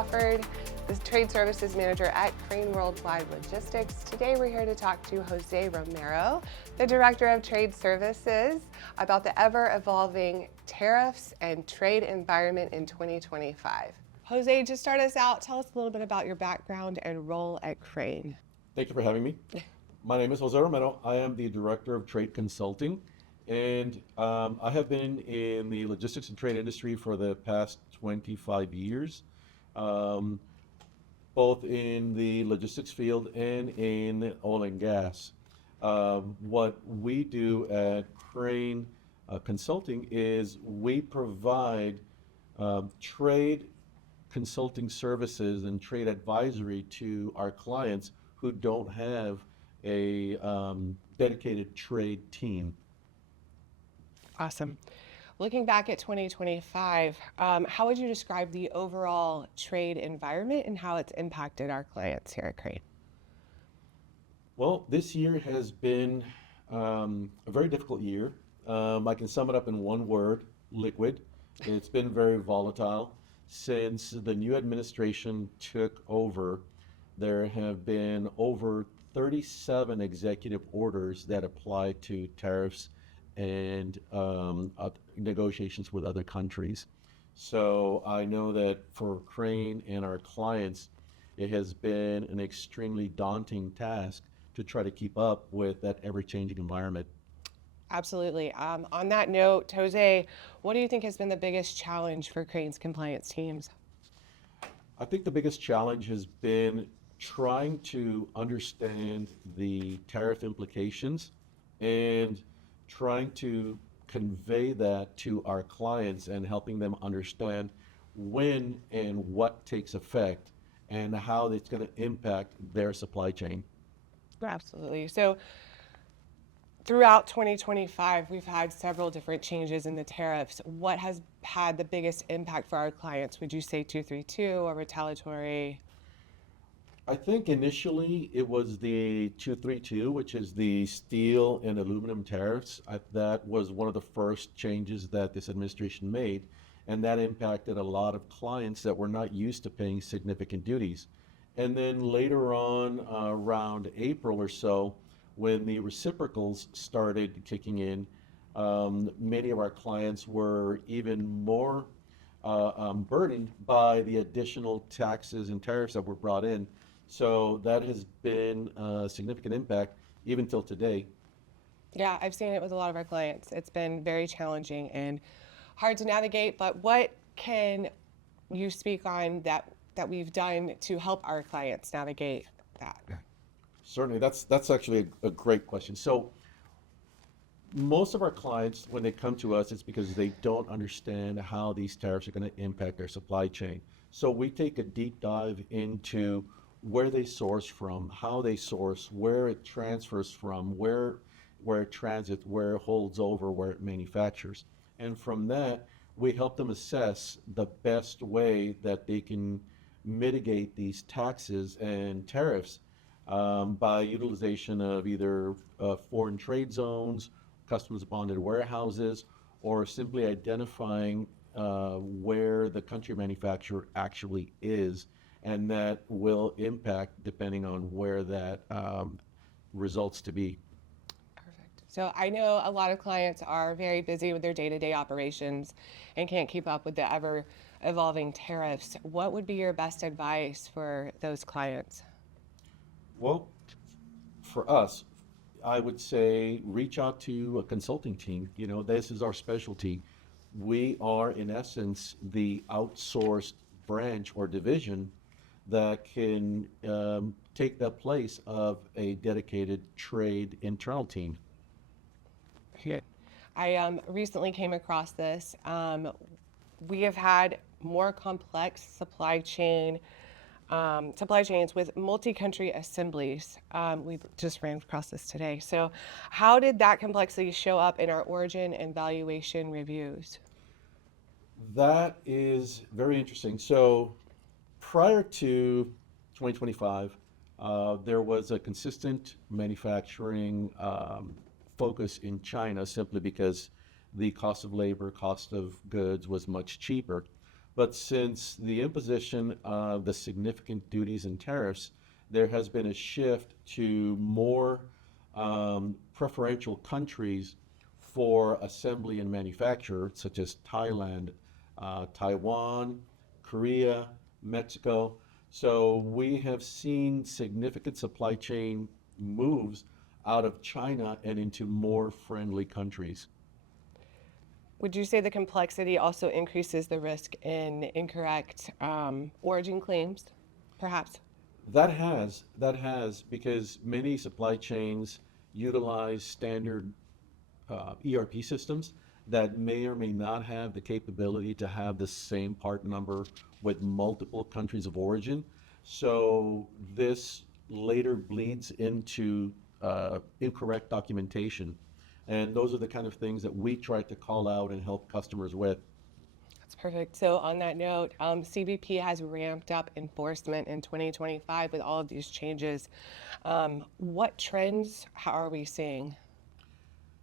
Crawford, the Trade Services Manager at Crane Worldwide Logistics. Today we're here to talk to Jose Romero, the Director of Trade Services, about the ever-evolving tariffs and trade environment in 2025. Jose, just start us out. Tell us a little bit about your background and role at Crane. Thank you for having me. My name is Jose Romero. I am the Director of Trade Consulting, and I have been in the logistics and trade industry for the past 25 years, both in the logistics field and in oil and gas. What we do at Crane Consulting is we provide trade consulting services and trade advisory to our clients who don't have a dedicated trade team. Awesome. Looking back at 2025, how would you describe the overall trade environment and how it's impacted our clients here at Crane? Well, this year has been a very difficult year. I can sum it up in one word: liquid. It's been very volatile. Since the new administration took over, there have been over 37 executive orders that apply to tariffs and negotiations with other countries. So I know that for Crane and our clients, it has been an extremely daunting task to try to keep up with that ever-changing environment. Absolutely. On that note, Jose, what do you think has been the biggest challenge for Crane's compliance teams? I think the biggest challenge has been trying to understand the tariff implications and trying to convey that to our clients and helping them understand when and what takes effect and how it's going to impact their supply chain. Absolutely. So throughout 2025, we've had several different changes in the tariffs. What has had the biggest impact for our clients? Would you say 232 or retaliatory? I think initially it was the 232, which is the steel and aluminum tariffs. That was one of the first changes that this administration made, and that impacted a lot of clients that were not used to paying significant duties. And then later on, around April or so, when the reciprocals started kicking in, many of our clients were even more burdened by the additional taxes and tariffs that were brought in. So that has been a significant impact even till today. Yeah, I've seen it with a lot of our clients. It's been very challenging and hard to navigate, but what can you speak on that we've done to help our clients navigate that? Certainly, that's actually a great question. So most of our clients, when they come to us, it's because they don't understand how these tariffs are going to impact their supply chain. So we take a deep dive into where they source from, how they source, where it transfers from, where it transits, where it holds over, where it manufactures. And from that, we help them assess the best way that they can mitigate these taxes and tariffs by utilization of either foreign trade zones, customs bonded warehouses, or simply identifying where the country manufacturer actually is, and that will impact depending on where that results to be. Perfect. So I know a lot of clients are very busy with their day-to-day operations and can't keep up with the ever-evolving tariffs. What would be your best advice for those clients? Well, for us, I would say reach out to a consulting team. You know, this is our specialty. We are, in essence, the outsourced branch or division that can take the place of a dedicated trade internal team. Good. I recently came across this. We have had more complex supply chains with multi-country assemblies. We just ran across this today. So how did that complexity show up in our origin and valuation reviews? That is very interesting. So prior to 2025, there was a consistent manufacturing focus in China simply because the cost of labor, cost of goods was much cheaper. But since the imposition of the significant duties and tariffs, there has been a shift to more preferential countries for assembly and manufacture, such as Thailand, Taiwan, Korea, Mexico. So we have seen significant supply chain moves out of China and into more friendly countries. Would you say the complexity also increases the risk in incorrect origin claims, perhaps? That has, because many supply chains utilize standard ERP systems that may or may not have the capability to have the same part number with multiple countries of origin. So this later bleeds into incorrect documentation. And those are the kind of things that we try to call out and help customers with. That's perfect. So on that note, CBP has ramped up enforcement in 2025 with all of these changes. What trends how are we seeing?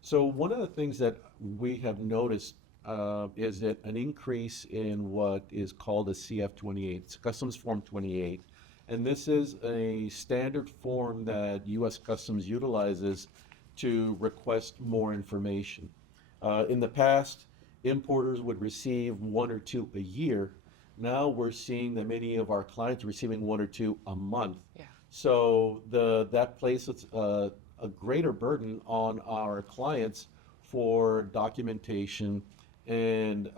So one of the things that we have noticed is that an increase in what is called a CF-28, it's Customs Form 28. And this is a standard form that U.S. Customs utilizes to request more information. In the past, importers would receive one or two a year. Now we're seeing that many of our clients are receiving one or two a month. Yeah. So that places a greater burden on our clients for documentation and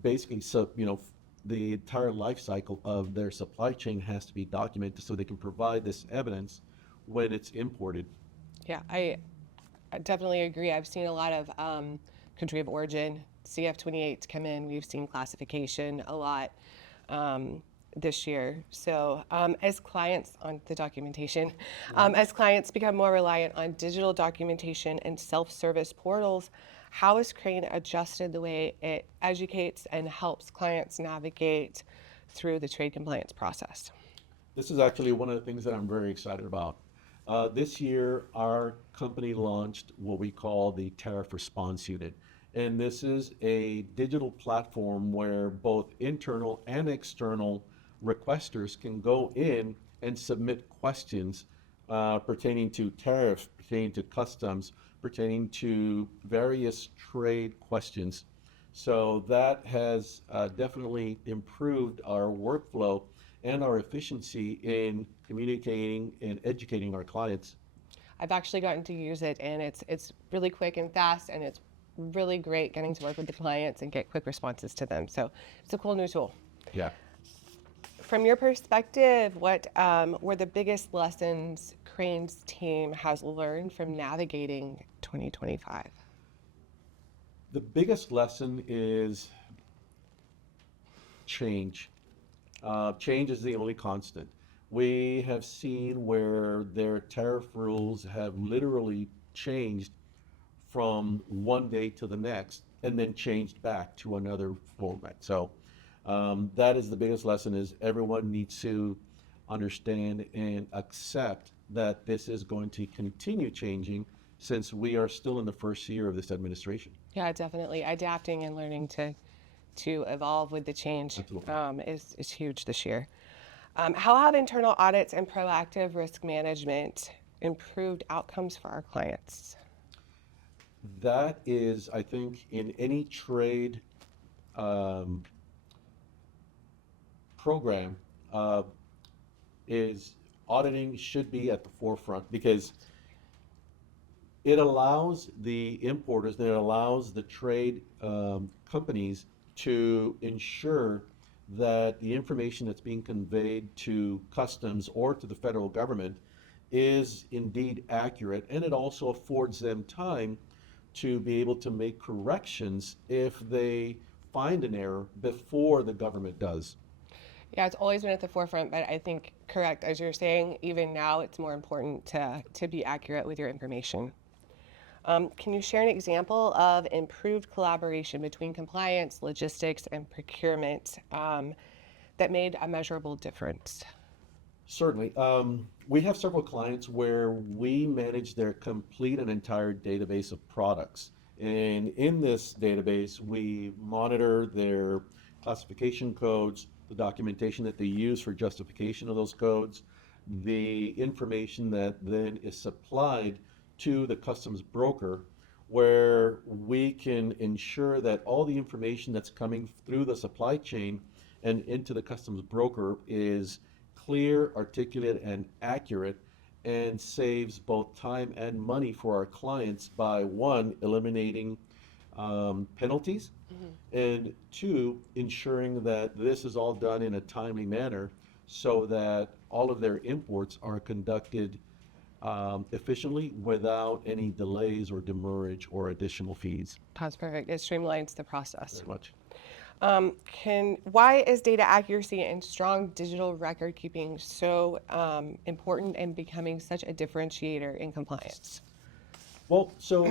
basically, so the entire life cycle of their supply chain has to be documented so they can provide this evidence when it's imported. Yeah, I definitely agree. I've seen a lot of country of origin, CF-28s come in. We've seen classification a lot this year. So as clients on the documentation, as clients become more reliant on digital documentation and self-service portals, how has Crane adjusted the way it educates and helps clients navigate through the trade compliance process? This is actually one of the things that I'm very excited about. This year, our company launched what we call the Tariff Response Unit. And this is a digital platform where both internal and external requesters can go in and submit questions pertaining to tariffs, pertaining to customs, pertaining to various trade questions. So that has definitely improved our workflow and our efficiency in communicating and educating our clients. I've actually gotten to use it, and it's really quick and fast, and it's really great getting to work with the clients and get quick responses to them. So it's a cool new tool. Yeah. From your perspective, what were the biggest lessons Crane's team has learned from navigating 2025? The biggest lesson is change. Change is the only constant. We have seen where their tariff rules have literally changed from one day to the next and then changed back to another format. So that is the biggest lesson, is everyone needs to understand and accept that this is going to continue changing since we are still in the first year of this administration. Yeah, definitely. Adapting and learning to evolve with the change Absolutely. is huge this year. How have internal audits and proactive risk management improved outcomes for our clients? That is, I think, in any trade program, is auditing should be at the forefront because it allows the importers, it allows the trade companies to ensure that the information that's being conveyed to customs or to the federal government is indeed accurate, and it also affords them time to be able to make corrections if they find an error before the government does. Yeah, it's always been at the forefront, but I think, correct, as you're saying, even now it's more important to be accurate with your information. Can you share an example of improved collaboration between compliance, logistics, and procurement that made a measurable difference? Certainly. We have several clients where we manage their complete and entire database of products. And in this database, we monitor their classification codes, the documentation that they use for justification of those codes, the information that then is supplied to the customs broker, where we can ensure that all the information that's coming through the supply chain and into the customs broker is clear, articulate, and accurate, and saves both time and money for our clients by, one, eliminating penalties, and two, ensuring that this is all done in a timely manner so that all of their imports are conducted efficiently without any delays or demurrage or additional fees. That's perfect. It streamlines the process. Very much. Why is data accuracy and strong digital record keeping so important and becoming such a differentiator in compliance? Well, so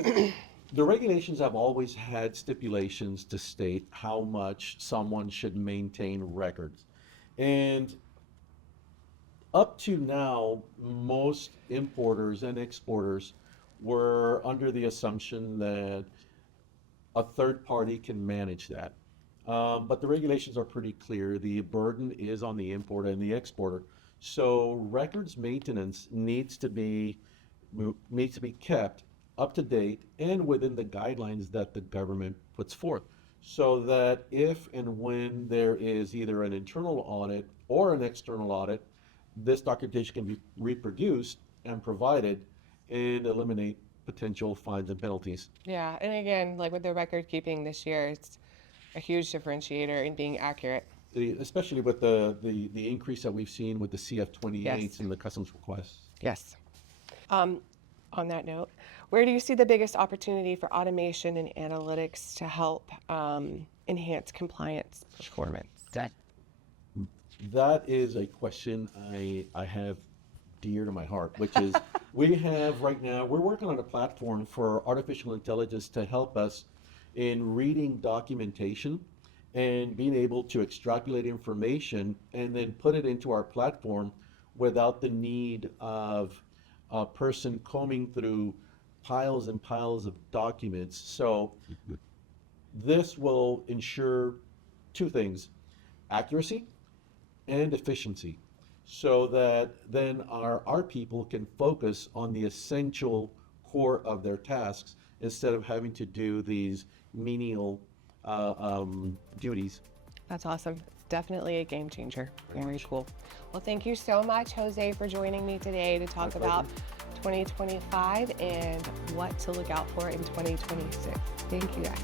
the regulations have always had stipulations to state how much someone should maintain records. And up to now, most importers and exporters were under the assumption that a third party can manage that. But the regulations are pretty clear. The burden is on the importer and the exporter. So records maintenance needs to be kept up to date and within the guidelines that the government puts forth, so that if and when there is either an internal audit or an external audit, this documentation can be reproduced and provided and eliminate potential fines and penalties. Yeah, and again, like with the record keeping this year, it's a huge differentiator in being accurate. Especially with the increase that we've seen with the CF-28s Yes. and the customs requests. Yes. On that note, where do you see the biggest opportunity for automation and analytics to help enhance compliance performance? That is a question I have dear to my heart, which is we have right now, we're working on a platform for artificial intelligence to help us in reading documentation and being able to extrapolate information and then put it into our platform without the need of a person combing through piles and piles of documents. So this will ensure two things: accuracy and efficiency, so that then our people can focus on the essential core of their tasks instead of having to do these menial duties. That's awesome. It's definitely a game changer. Very cool. Well, thank you so much, Jose, for joining me today to talk about 2025 and what to look out for in 2026. Thank you, guys.